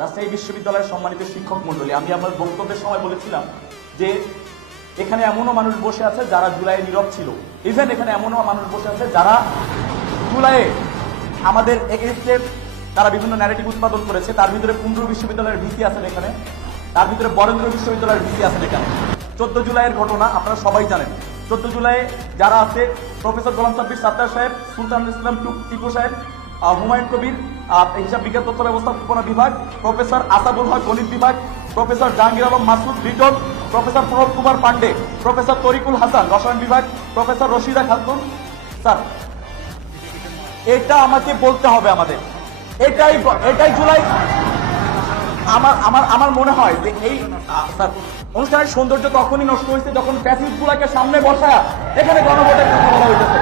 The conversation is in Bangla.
রাজশাহী বিশ্ববিদ্যালয়ের সম্মানিত শিক্ষক মন্ডলী, আমি আমার বক্তব্যের সময় বলেছিলাম যে এখানে এমনও মানুষ বসে আছে যারা জুলাইয়ে নীরব ছিল। ইভেন এখানে এমনও মানুষ বসে আছে যারা জুলাইয়ে আমাদের এগেইনস্টে তারা বিভিন্ন ন্যারেটিভ উৎপাদন করেছে। তার ভিতরে পুন্ড্র বিশ্ববিদ্যালয়ের ভিসি আছেন এখানে, তার ভিতরে বরেন্দ্র বিশ্ববিদ্যালয়ের ভিসি আছেন এখানে। 14 জুলাইয়ের ঘটনা আপনারা সবাই জানেন। 14 জুলাইয়ে যারা আছে প্রফেসর গোলাম সাব্বির সাত্তার সাহেব, সুলতান ইসলাম টিপু সাহেব, হুমায়ুন কবির হিসাব বিজ্ঞান তথ্য ব্যবস্থাপনা বিভাগ, প্রফেসর আসাদুল হক গণিত বিভাগ, professor Jahangir Alam Masud Liton, professor Pranab Kumar Pandey, professor Tarikul Hasan রসায়ন বিভাগ, প্রফেসর রশিদা খাতুন। স্যার, এটা আমাকে বলতে হবে আমাদের, এটাই জুলাই। আমার মনে হয় যে এই স্যার অনুষ্ঠানের সৌন্দর্য তখনই নষ্ট হয়েছে যখন প্যাসিভ গুলাকে সামনে বসা এখানে গণভোটের কথা বলা হয়েছে।